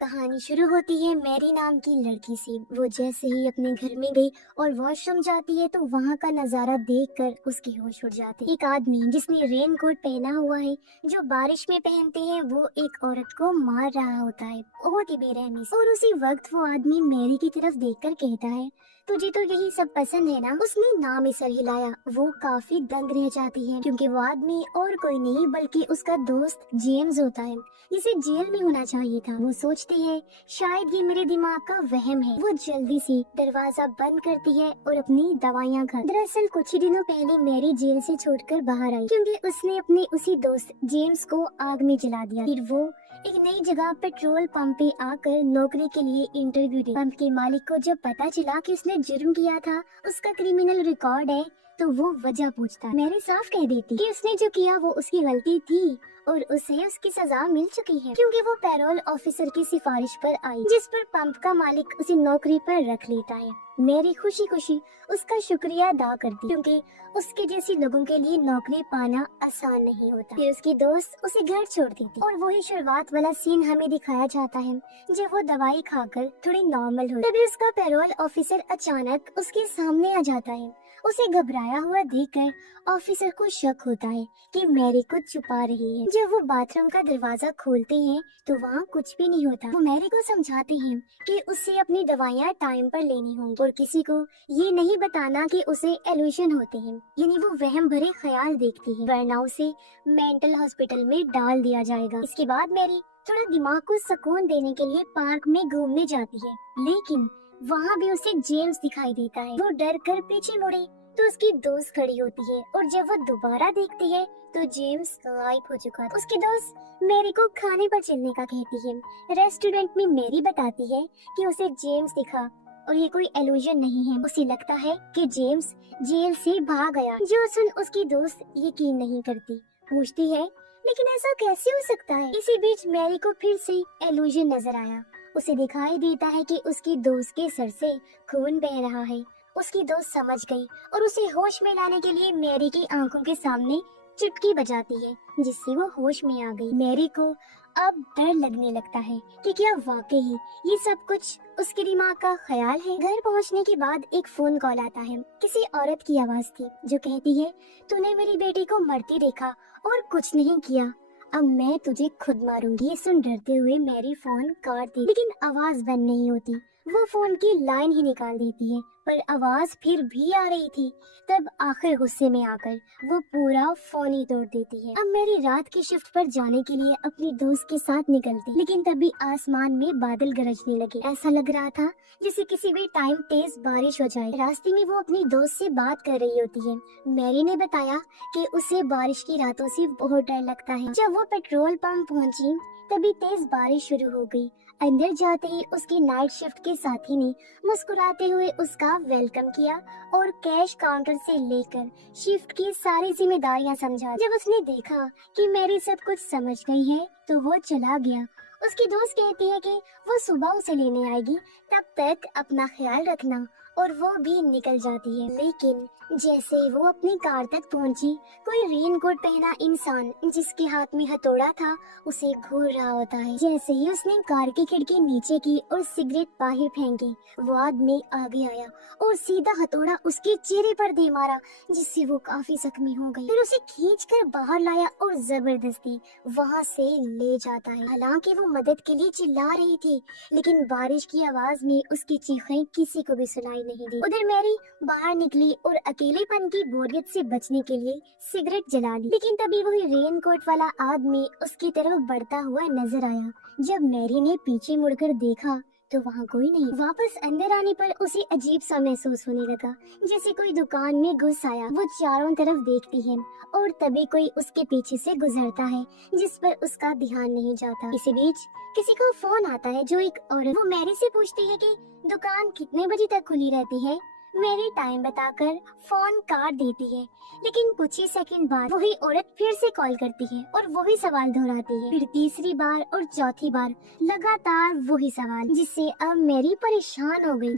कहानी शुरू होती है मैरी नाम की लड़की से। वो जैसे ही अपने घर में गई और वॉशरूम जाती है तो वहाँ का नजारा देखकर उसकी होश उड़ जाती है। एक आदमी जिसने रेन कोट पहना हुआ है, जो बारिश में पहनते हैं, वो एक औरत को मार रहा होता है बहुत ही बेरहमी से। और उसी वक्त वो आदमी मैरी की तरफ देखकर कहता है, तुझे तो यही सब पसंद है ना। उसने ना में सर हिलाया। वो काफी दंग रह जाती है क्योंकि वो आदमी और कोई नहीं बल्कि उसका दोस्त जेम्स होता है, जिसे जेल में होना चाहिए था। वो सोचती है शायद ये मेरे दिमाग का वहम है। वो जल्दी से दरवाजा बंद करती है और अपनी दवाइयाँ खा। दरअसल कुछ ही दिनों पहले मैरी जेल से छोड़कर बाहर आई क्योंकि उसने अपने उसी दोस्त जेम्स को आग में जला दिया। फिर वो एक नई जगह पेट्रोल पंप पे आकर नौकरी के लिए इंटरव्यू दी। पंप के मालिक को जब पता चला कि उसने जुर्म किया था, उसका क्रिमिनल रिकॉर्ड है, तो वो वजह पूछता। मैरी साफ कह देती कि उसने जो किया वो उसकी गलती थी और उसे उसकी सजा मिल चुकी है क्योंकि वो पैरोल ऑफिसर की सिफारिश पर आई, जिस पर पंप का मालिक उसे नौकरी पर रख लेता है। मैरी खुशी खुशी उसका शुक्रिया अदा करती क्योंकि उसके जैसी लोगों के लिए नौकरी पाना आसान नहीं होता। फिर उसकी दोस्त उसे घर छोड़ देती और वही शुरुआत वाला सीन हमें दिखाया जाता है जब वो दवाई खाकर थोड़ी नॉर्मल हो। तभी उसका पैरोल ऑफिसर अचानक उसके सामने आ जाता है। उसे घबराया हुआ देखकर ऑफिसर को शक होता है कि मैरी कुछ छुपा रही है। जब वो बाथरूम का दरवाजा खोलते हैं तो वहाँ कुछ भी नहीं होता। वो मैरी को समझाते हैं कि उसे अपनी दवाइयाँ टाइम पर लेनी होंगी और किसी को ये नहीं बताना कि उसे एल्यूशन होते हैं, यानी वो वहम भरे ख्याल देखती है, वरना उसे मेंटल हॉस्पिटल में डाल दिया जाएगा। इसके बाद मैरी थोड़ा दिमाग को सुकून देने के लिए पार्क में घूमने जाती है, लेकिन वहाँ भी उसे जेम्स दिखाई देता है। वो डर कर पीछे मुड़ी तो उसकी दोस्त खड़ी होती है और जब वो दोबारा देखती है तो जेम्स गायब हो चुका था। उसकी दोस्त मैरी को खाने पर चलने का कहती है। रेस्टोरेंट में मैरी बताती है कि उसे जेम्स दिखा और ये कोई एल्यूजन नहीं है। उसे लगता है कि जेम्स जेल से भाग गया, जो सुन उसकी दोस्त यकीन नहीं करती। पूछती है लेकिन ऐसा कैसे हो सकता है। इसी बीच मैरी को फिर से एल्यूजन नजर आया। उसे दिखाई देता है कि उसकी दोस्त के सर से खून बह रहा है। उसकी दोस्त समझ गई और उसे होश में लाने के लिए मैरी की आंखों के सामने चुटकी बजाती है, जिससे वो होश में आ गई। मैरी को अब डर लगने लगता है कि क्या वाकई ये सब कुछ उसके दिमाग का ख्याल है। घर पहुंचने के बाद एक फोन कॉल आता है। किसी औरत की आवाज थी जो कहती है, तूने मेरी बेटी को मरती देखा और कुछ नहीं किया, अब मैं तुझे खुद मारूंगी। ये सुन डरते हुए मैरी फोन काट दी, लेकिन आवाज बंद नहीं होती। वो फोन की लाइन ही निकाल देती है, पर आवाज फिर भी आ रही थी। तब आखिर गुस्से में आकर वो पूरा फोन ही तोड़ देती है। अब मेरी रात की शिफ्ट पर जाने के लिए अपनी दोस्त के साथ निकलती, लेकिन तभी आसमान में बादल गरजने लगे। ऐसा लग रहा था जैसे किसी भी टाइम तेज बारिश हो जाए। रास्ते में वो अपनी दोस्त से बात कर रही होती है। मैरी ने बताया कि उसे बारिश की रातों से बहुत डर लगता है। जब वो पेट्रोल पंप पहुंची तभी तेज बारिश शुरू हो गई। अंदर जाते ही उसकी नाइट शिफ्ट के साथी ने मुस्कुराते हुए उसका वेलकम किया और कैश काउंटर से लेकर शिफ्ट की सारी जिम्मेदारियां समझा। जब उसने देखा कि मैरी सब कुछ समझ गई है तो वो चला गया। उसकी दोस्त कहती है कि वो सुबह उसे लेने आएगी, तब तक अपना ख्याल रखना, और वो भी निकल जाती है। लेकिन जैसे ही वो अपनी कार तक पहुंची, कोई रेनकोट पहना इंसान जिसके हाथ में हथौड़ा था उसे घूर रहा होता है। जैसे ही उसने कार की खिड़की नीचे की और सिगरेट बाहर फेंकी, वो आदमी आगे आया और सीधा हथौड़ा उसके चेहरे पर दे मारा, जिससे वो काफी जख्मी हो गई। फिर उसे खींचकर बाहर लाया और जबरदस्ती वहाँ से ले जाता है। हालांकि वो मदद के लिए चिल्ला रही थी, लेकिन बारिश की आवाज में उसकी चीखें किसी को भी सुनाई नहीं दी। उधर मैरी बाहर निकली और अकेलेपन की बोरियत से बचने के लिए सिगरेट जला ली, लेकिन तभी वही रेनकोट वाला आदमी उसकी तरफ बढ़ता हुआ नजर आया। जब मैरी ने पीछे मुड़कर देखा तो वहाँ कोई नहीं। वापस अंदर आने पर उसे अजीब सा महसूस होने लगा, जैसे कोई दुकान में घुस आया। वो चारों तरफ देखती है और तभी कोई उसके पीछे से गुजरता है, जिस पर उसका ध्यान नहीं जाता। इसी बीच किसी को फोन आता है, जो एक औरत। वो मैरी से पूछती है कि दुकान कितने बजे तक खुली रहती है। मैरी टाइम बताकर फोन काट देती है, लेकिन कुछ ही सेकंड बाद वही औरत फिर से कॉल करती है और वही सवाल दोहराती है। फिर तीसरी बार और चौथी बार लगातार वही सवाल, जिससे अब मैरी परेशान हो गई।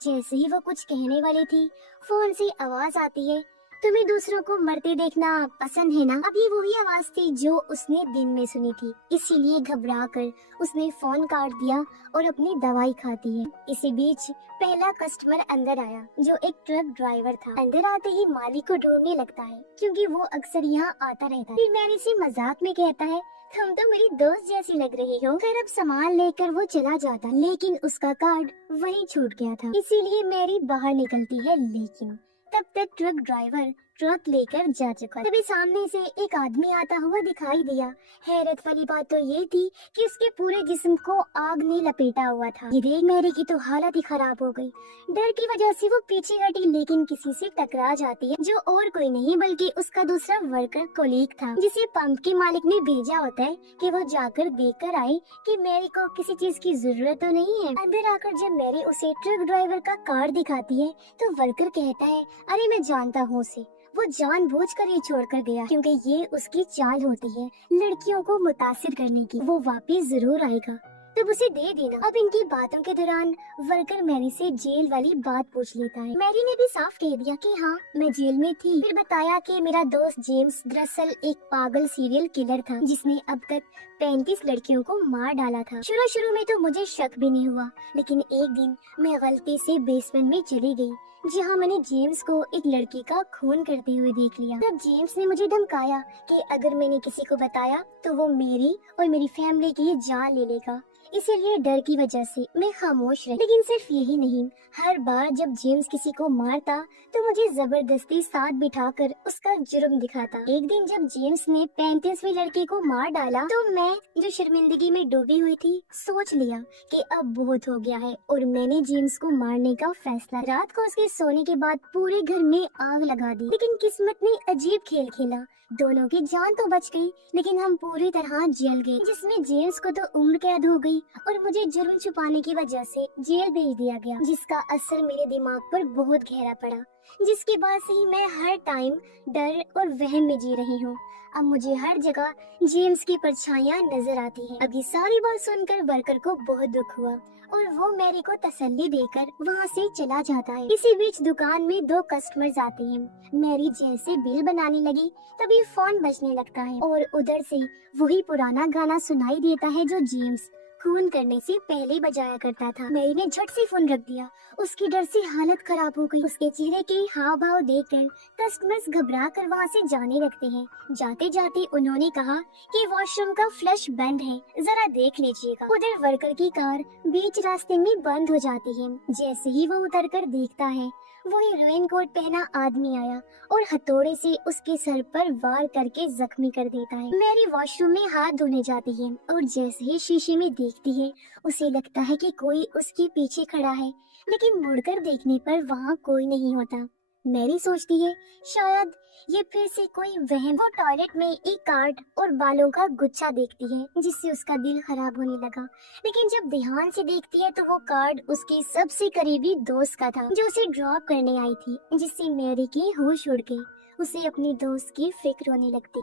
जैसे ही वो कुछ कहने वाली थी, फोन से आवाज आती है, तुम्हें दूसरों को मरते देखना पसंद है ना? अब ये वही आवाज थी जो उसने दिन में सुनी थी, इसीलिए घबरा कर उसने फोन काट दिया और अपनी दवाई खाती है। इसी बीच पहला कस्टमर अंदर आया जो एक ट्रक ड्राइवर था। अंदर आते ही मालिक को ढूंढने लगता है क्योंकि वो अक्सर यहाँ आता रहता है। फिर मैंने से मजाक में कहता है, तुम तो मेरी दोस्त जैसी लग रही हो। फिर अब सामान लेकर वो चला जाता, लेकिन उसका कार्ड वहीं छूट गया था, इसीलिए मैरी बाहर निकलती है। लेकिन तब तक ट्रक ड्राइवर ट्रक लेकर जा चुका। तभी सामने से एक आदमी आता हुआ दिखाई दिया। हैरत वाली बात तो ये थी कि उसके पूरे जिस्म को आग ने लपेटा हुआ था। ये देख मैरी की तो हालत ही खराब हो गई। डर की वजह से वो पीछे हटी, लेकिन किसी से टकरा जाती है जो और कोई नहीं बल्कि उसका दूसरा वर्कर कोलीग था, जिसे पंप के मालिक ने भेजा होता है कि वो जाकर देख कर आए कि मैरी को किसी चीज की जरूरत तो नहीं है। अंदर आकर जब मैरी उसे ट्रक ड्राइवर का कार्ड दिखाती है तो वर्कर कहता है, अरे मैं जानता हूँ उसे, वो जानबूझकर ये छोड़कर गया क्योंकि ये उसकी चाल होती है लड़कियों को मुतासिर करने की। वो वापस जरूर आएगा, तब उसे दे देना। अब इनकी बातों के दौरान वर्कर मैरी से जेल वाली बात पूछ लेता है। मैरी ने भी साफ कह दिया कि हाँ मैं जेल में थी। फिर बताया कि मेरा दोस्त जेम्स दरअसल एक पागल सीरियल किलर था जिसने अब तक 35 लड़कियों को मार डाला था। शुरू में तो मुझे शक भी नहीं हुआ, लेकिन एक दिन मैं गलती से बेसमेंट में चली गई जहाँ मैंने जेम्स को एक लड़की का खून करते हुए देख लिया। तब जेम्स ने मुझे धमकाया कि अगर मैंने किसी को बताया तो वो मेरी और मेरी फैमिली की जान ले लेगा। इसीलिए डर की वजह से मैं खामोश रही। लेकिन सिर्फ यही नहीं, हर बार जब जेम्स किसी को मारता तो मुझे जबरदस्ती साथ बिठाकर उसका जुर्म दिखाता। एक दिन जब जेम्स ने 35वीं लड़की को मार डाला तो मैं जो शर्मिंदगी में डूबी हुई थी सोच लिया कि अब बहुत हो गया है और मैंने जेम्स को मारने का फैसला। रात को उसके सोने के बाद पूरे घर में आग लगा दी। लेकिन किस्मत ने अजीब खेल खेला, दोनों की जान तो बच गई लेकिन हम पूरी तरह जल गए, जिसमें जेम्स को तो उम्र कैद हो गई और मुझे जुर्म छुपाने की वजह से जेल भेज दिया गया, जिसका असर मेरे दिमाग पर बहुत गहरा पड़ा, जिसके बाद से ही मैं हर टाइम डर और वहम में जी रही हूँ। अब मुझे हर जगह जेम्स की परछाइयाँ नजर आती हैं। अब ये सारी बात सुनकर वर्कर को बहुत दुख हुआ और वो मैरी को तसल्ली देकर वहाँ से चला जाता है। इसी बीच दुकान में 2 कस्टमर्स आते हैं। मैरी जैसे बिल बनाने लगी तभी फोन बजने लगता है और उधर से वही पुराना गाना सुनाई देता है जो जेम्स खून करने से पहले बजाया करता था। मैरी ने झट से फोन रख दिया, उसकी डर से हालत खराब हो गई। उसके चेहरे के हाव भाव देखकर कस्टमर्स घबरा कर वहाँ से जाने लगते हैं। जाते जाते उन्होंने कहा कि वॉशरूम का फ्लश बंद है, जरा देख लीजिएगा। उधर वर्कर की कार बीच रास्ते में बंद हो जाती है। जैसे ही वो उतर कर देखता है वही रेनकोट पहना आदमी आया और हथौड़े से उसके सर पर वार करके जख्मी कर देता है। मैरी वॉशरूम में हाथ धोने जाती है और जैसे ही शीशे में देखती है उसे लगता है कि कोई उसके पीछे खड़ा है, लेकिन मुड़कर देखने पर वहाँ कोई नहीं होता। मैरी सोचती है शायद ये फिर से कोई वहम। वो टॉयलेट में एक कार्ड और बालों का गुच्छा देखती है जिससे उसका दिल खराब होने लगा, लेकिन जब ध्यान से देखती है तो वो कार्ड उसके सबसे करीबी दोस्त का था जो उसे ड्रॉप करने आई थी, जिससे मैरी की होश उड़ गई। उसे अपनी दोस्त की फिक्र होने लगती।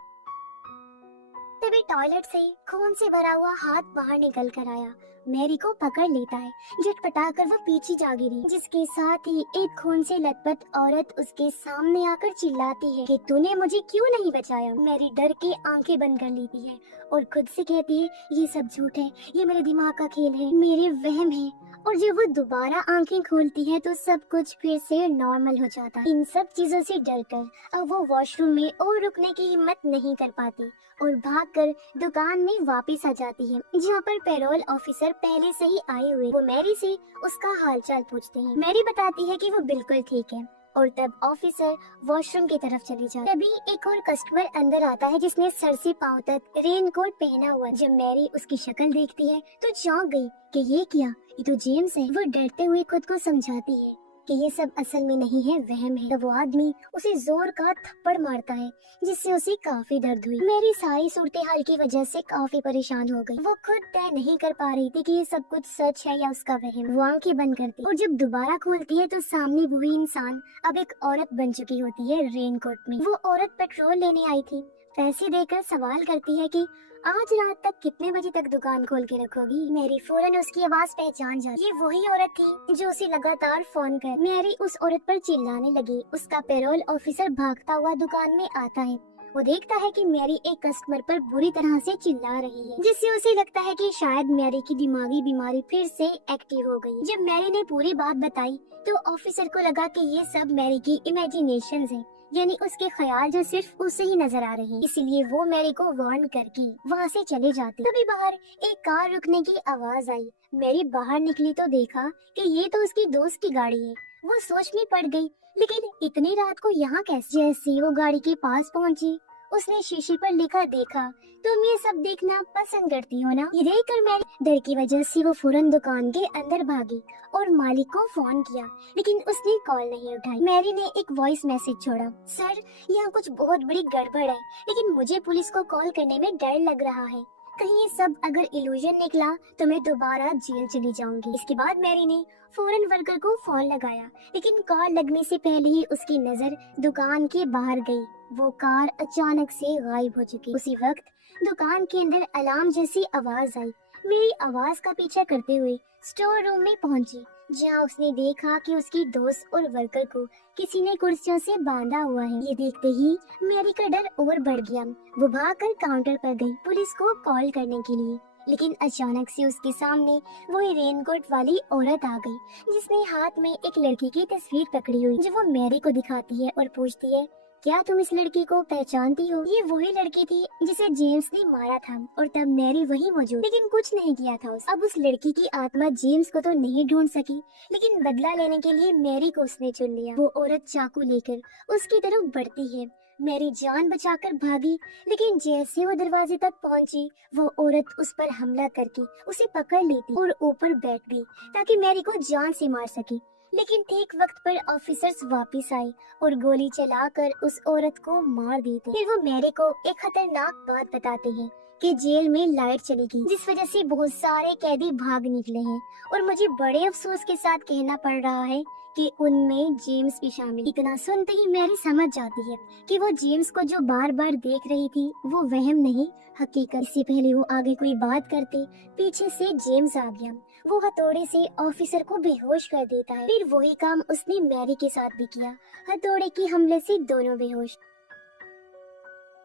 तभी टॉयलेट से खून से भरा हुआ हाथ बाहर निकल कर आया, मैरी को पकड़ लेता है। झटपटा कर वो पीछे जा गिरी, जिसके साथ ही एक खून से लथपथ औरत उसके सामने आकर चिल्लाती है कि तूने मुझे क्यों नहीं बचाया। मैरी डर के आंखें बंद कर लेती है और खुद से कहती है ये सब झूठ है, ये मेरे दिमाग का खेल है, मेरे वहम है। और जब वो दोबारा आंखें खोलती है तो सब कुछ फिर से नॉर्मल हो जाता है। इन सब चीजों से डरकर अब वो वॉशरूम में और रुकने की हिम्मत नहीं कर पाती और भागकर दुकान में वापस आ जाती है, जहाँ पर पेरोल ऑफिसर पहले से ही आए हुए। वो मैरी से उसका हालचाल पूछते हैं। मैरी बताती है कि वो बिल्कुल ठीक है और तब ऑफिसर वॉशरूम की तरफ चले जाते। तभी एक और कस्टमर अंदर आता है जिसने सर से पांव तक रेनकोट पहना हुआ। जब मैरी उसकी शक्ल देखती है तो चौंक गई कि ये क्या, ये तो जेम्स है। वो डरते हुए खुद को समझाती है कि ये सब असल में नहीं है, वहम है। तब वो आदमी उसे जोर का थप्पड़ मारता है जिससे उसे काफी दर्द हुई। मेरी सारी सूरत हाल की वजह से काफी परेशान हो गई। वो खुद तय नहीं कर पा रही थी कि ये सब कुछ सच है या उसका वहम। वो आंखें बंद करती और जब दोबारा खोलती है तो सामने वही इंसान अब एक औरत बन चुकी होती है रेनकोट में। वो औरत पेट्रोल लेने आई थी। पैसे देकर सवाल करती है कि आज रात तक कितने बजे तक दुकान खोल के रखोगी? मैरी फौरन उसकी आवाज पहचान जाती। ये वही औरत थी जो उसे लगातार फोन कर। मैरी उस औरत पर चिल्लाने लगी। उसका पेरोल ऑफिसर भागता हुआ दुकान में आता है। वो देखता है कि मैरी एक कस्टमर पर बुरी तरह से चिल्ला रही है, जिससे उसे लगता है कि शायद मैरी की दिमागी बीमारी फिर से एक्टिव हो गई। जब मैरी ने पूरी बात बताई तो ऑफिसर को लगा कि ये सब मैरी की इमेजिनेशंस है, यानी उसके ख्याल जो सिर्फ उसे ही नजर आ रहे हैं। इसलिए वो मैरी को वार्न करके वहाँ से चले जाते। तभी बाहर एक कार रुकने की आवाज आई। मैरी बाहर निकली तो देखा कि ये तो उसकी दोस्त की गाड़ी है। वो सोच में पड़ गई, लेकिन इतनी रात को यहाँ कैसे? जैसे वो गाड़ी के पास पहुँची, उसने शीशे पर लिखा देखा, तुम ये सब देखना पसंद करती हो ना? ये देखकर मैरी डर की वजह से वो फौरन दुकान के अंदर भागी और मालिक को फोन किया, लेकिन उसने कॉल नहीं उठाई। मैरी ने एक वॉइस मैसेज छोड़ा, सर यहाँ कुछ बहुत बड़ी गड़बड़ है, लेकिन मुझे पुलिस को कॉल करने में डर लग रहा है। कहीं ये सब अगर इल्यूजन निकला तो मैं दोबारा जेल चली जाऊंगी। इसके बाद मैरी ने फौरन वर्कर को फोन लगाया, लेकिन कॉल लगने से पहले ही उसकी नजर दुकान के बाहर गई। वो कार अचानक से गायब हो चुकी। उसी वक्त दुकान के अंदर अलार्म जैसी आवाज आई। मेरी आवाज का पीछा करते हुए स्टोर रूम में पहुंची, जहां उसने देखा कि उसकी दोस्त और वर्कर को किसी ने कुर्सियों से बांधा हुआ है। ये देखते ही मैरी का डर और बढ़ गया। वो भागकर काउंटर पर गई पुलिस को कॉल करने के लिए, लेकिन अचानक से उसके सामने वही रेनकोट वाली औरत आ गई, जिसने हाथ में एक लड़की की तस्वीर पकड़ी हुई, जो वो मैरी को दिखाती है और पूछती है, क्या तुम इस लड़की को पहचानती हो? ये वही लड़की थी जिसे जेम्स ने मारा था, और तब मैरी वही मौजूद, लेकिन कुछ नहीं किया था। अब उस लड़की की आत्मा जेम्स को तो नहीं ढूंढ सकी, लेकिन बदला लेने के लिए मैरी को उसने चुन लिया। वो औरत चाकू लेकर उसकी तरफ बढ़ती है। मैरी जान बचाकर भागी, लेकिन जैसे वो दरवाजे तक पहुंची, वो औरत उस पर हमला करके उसे पकड़ लेती और ऊपर बैठ गई ताकि मैरी को जान से मार सके। लेकिन ठीक वक्त पर ऑफिसर्स वापस आए और गोली चलाकर उस औरत को मार देते। फिर वो मैरी को एक खतरनाक बात बताते हैं कि जेल में लाइट चलेगी, जिस वजह से बहुत सारे कैदी भाग निकले हैं, और मुझे बड़े अफसोस के साथ कहना पड़ रहा है कि उनमें जेम्स भी शामिल। इतना सुनते ही मैरी समझ जाती है कि वो जेम्स को जो बार बार देख रही थी वो वहम नहीं, हकीकत। इससे पहले वो आगे कोई बात करते, पीछे से जेम्स आ गया। वो हथौड़े से ऑफिसर को बेहोश कर देता है। फिर वही काम उसने मैरी के साथ भी किया, हथौड़े के हमले से दोनों बेहोश।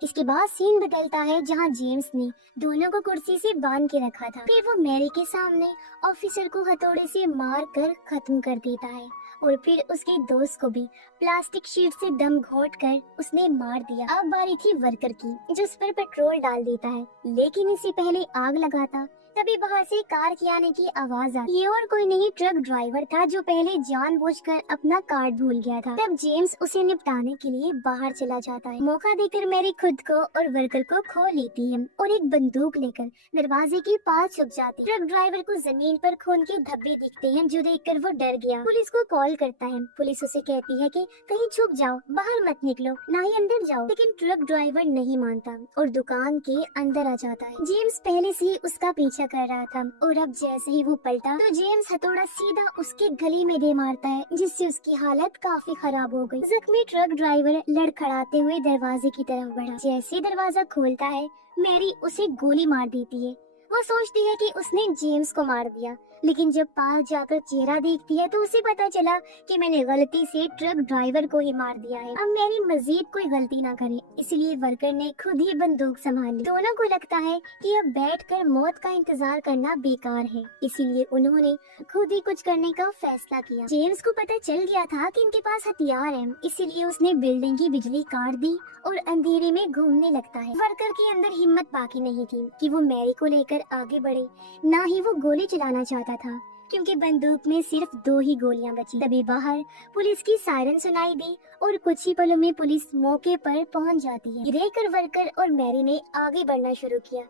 इसके बाद सीन बदलता है, जहां जेम्स ने दोनों को कुर्सी से बांध के रखा था। फिर वो मैरी के सामने ऑफिसर को हथौड़े से मार कर खत्म कर देता है, और फिर उसके दोस्त को भी प्लास्टिक शीट से दम घोट कर उसने मार दिया। अब बारी थी वर्कर की, जो उस पर पेट्रोल डाल देता है, लेकिन इससे पहले आग लगाता। तभी बाहर से कार के आने की आवाज आई। ये और कोई नहीं, ट्रक ड्राइवर था, जो पहले जानबूझकर अपना कार्ड भूल गया था। तब जेम्स उसे निपटाने के लिए बाहर चला जाता है। मौका देकर मैरी खुद को और वर्कर को खो लेती है और एक बंदूक लेकर दरवाजे के पास छुप जाती है। ट्रक ड्राइवर को जमीन पर खून के धब्बे दिखते हैं, जो देखकर वो डर गया। पुलिस को कॉल करता है। पुलिस उसे कहती है कि कहीं छुप जाओ, बाहर मत निकलो, ना ही अंदर जाओ, लेकिन ट्रक ड्राइवर नहीं मानता और दुकान के अंदर आ जाता है। जेम्स पहले से ही उसका पीछा कर रहा था, और अब जैसे ही वो पलटा तो जेम्स हथौड़ा सीधा उसके गले में दे मारता है, जिससे उसकी हालत काफी खराब हो गई। जख्मी ट्रक ड्राइवर लड़खड़ाते हुए दरवाजे की तरफ बढ़ा। जैसे दरवाजा खोलता है, मैरी उसे गोली मार देती है। वो सोचती है कि उसने जेम्स को मार दिया, लेकिन जब पास जाकर चेहरा देखती है तो उसे पता चला कि मैंने गलती से ट्रक ड्राइवर को ही मार दिया है। अब मैरी मजीद कोई गलती ना करे, इसलिए वर्कर ने खुद ही बंदूक संभाली। दोनों को लगता है कि अब बैठकर मौत का इंतजार करना बेकार है, इसीलिए उन्होंने खुद ही कुछ करने का फैसला किया। जेम्स को पता चल गया था कि इनके पास हथियार है, इसीलिए उसने बिल्डिंग की बिजली काट दी और अंधेरे में घूमने लगता है। वर्कर के अंदर हिम्मत बाकी नहीं थी कि वो मैरी को लेकर आगे बढ़े, ना ही वो गोली चलाना चाहता था, क्योंकि बंदूक में सिर्फ 2 ही गोलियां बची। तभी बाहर पुलिस की सायरन सुनाई दी और कुछ ही पलों में पुलिस मौके पर पहुंच जाती है। गिरकर वर्कर और मैरी ने आगे बढ़ना शुरू किया,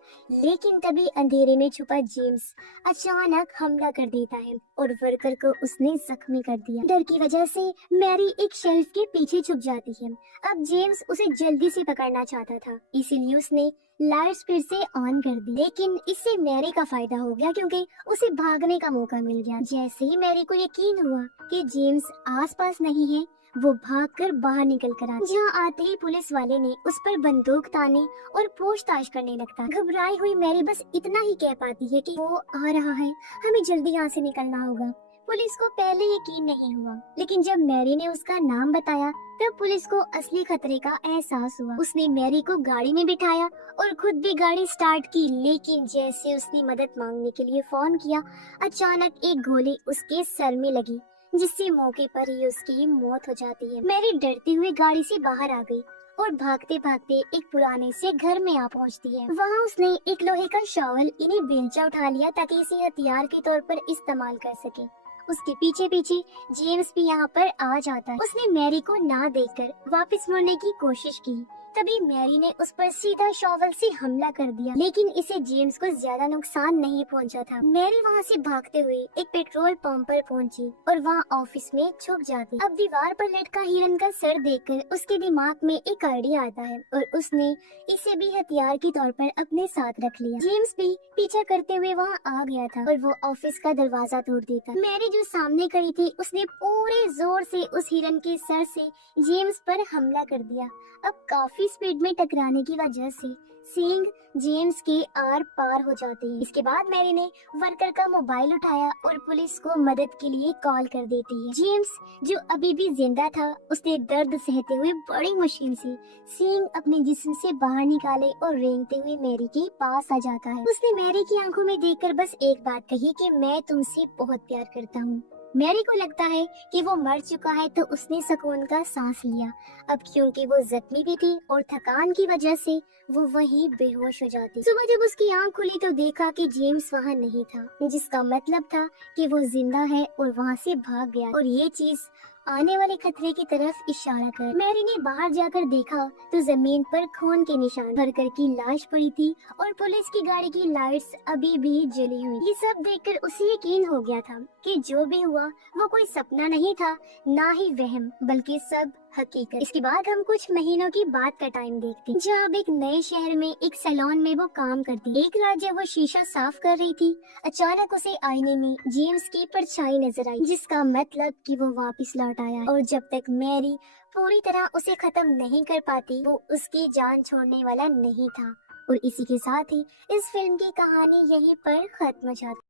लेकिन तभी अंधेरे में छुपा जेम्स अचानक हमला कर देता है और वर्कर को उसने जख्मी कर दिया। डर की वजह से मैरी एक शेल्फ के पीछे छुप जाती है। अब जेम्स उसे जल्दी से पकड़ना चाहता था, इसीलिए उसने लाइट्स फिर से ऑन कर दी, लेकिन इससे मैरी का फायदा हो गया क्योंकि उसे भागने का मौका मिल गया। जैसे ही मैरी को यकीन हुआ कि जेम्स आसपास नहीं है, वो भागकर बाहर निकल कर आता। जहाँ आते ही पुलिस वाले ने उस पर बंदूक ताने और पूछताछ करने लगता। घबराई हुई मैरी बस इतना ही कह पाती है कि वो आ रहा है, हमें जल्दी यहाँ से निकलना होगा। पुलिस को पहले यकीन नहीं हुआ, लेकिन जब मैरी ने उसका नाम बताया तब पुलिस को असली खतरे का एहसास हुआ। उसने मैरी को गाड़ी में बिठाया और खुद भी गाड़ी स्टार्ट की, लेकिन जैसे उसने मदद मांगने के लिए फोन किया, अचानक एक गोली उसके सर में लगी, जिससे मौके पर ही उसकी मौत हो जाती है। मैरी डरती हुई गाड़ी से बाहर आ गई और भागते भागते एक पुराने से घर में आ पहुंचती है। वहां उसने एक लोहे का शॉवल इन्हें बेलचा उठा लिया ताकि इसे हथियार के तौर पर इस्तेमाल कर सके। उसके पीछे पीछे जेम्स भी यहाँ पर आ जाता है। उसने मैरी को ना देखकर वापस मुड़ने की कोशिश की, तभी मैरी ने उस पर सीधा शॉवल से हमला कर दिया, लेकिन इसे जेम्स को ज्यादा नुकसान नहीं पहुंचा था। मैरी वहाँ से भागते हुए एक पेट्रोल पंप पर पहुंची और वहाँ ऑफिस में छुप जाती। अब दीवार पर लटका हिरन का सर देखकर उसके दिमाग में एक आइडिया आता है और उसने इसे भी हथियार के तौर पर अपने साथ रख लिया। जेम्स भी पीछा करते हुए वहाँ आ गया था और वो ऑफिस का दरवाजा तोड़ देता। मैरी जो सामने खड़ी थी उसने पूरे जोर से उस हिरन के सर से जेम्स पर हमला कर दिया। अब काफी स्पीड में टकराने की वजह से सींग जेम्स के आर पार हो जाते हैं। इसके बाद मैरी ने वर्कर का मोबाइल उठाया और पुलिस को मदद के लिए कॉल कर देती है। जेम्स जो अभी भी जिंदा था, उसने दर्द सहते हुए बड़ी मुश्किल से सींग अपने जिस्म से बाहर निकाले और रेंगते हुए मैरी के पास आ जाता है। उसने मैरी की आंखों में देखकर बस एक बात कही कि मैं तुमसे बहुत प्यार करता हूँ। मैरी को लगता है कि वो मर चुका है, तो उसने सुकून का सांस लिया। अब क्योंकि वो जख्मी भी थी और थकान की वजह से वो वहीं बेहोश हो जाती। सुबह जब उसकी आंख खुली तो देखा कि जेम्स वहाँ नहीं था, जिसका मतलब था कि वो जिंदा है और वहाँ से भाग गया, और ये चीज आने वाले खतरे की तरफ इशारा कर। मैरी ने बाहर जाकर देखा तो जमीन पर खून के निशान, वर्कर की लाश पड़ी थी और पुलिस की गाड़ी की लाइट्स अभी भी जली हुई। ये सब देखकर उसे यकीन हो गया था कि जो भी हुआ वो कोई सपना नहीं था, ना ही वहम, बल्कि सब हकीकत। इसके बाद हम कुछ महीनों की बात का टाइम देखते हैं, जहाँ अब एक नए शहर में एक सैलून में वो काम करती। एक रात जब वो शीशा साफ कर रही थी, अचानक उसे आईने में जेम्स की परछाई नजर आई, जिसका मतलब कि वो वापस लौट आया। और जब तक मैरी पूरी तरह उसे खत्म नहीं कर पाती, वो उसकी जान छोड़ने वाला नहीं था। और इसी के साथ ही इस फिल्म की कहानी यहीं पर खत्म हो जाती।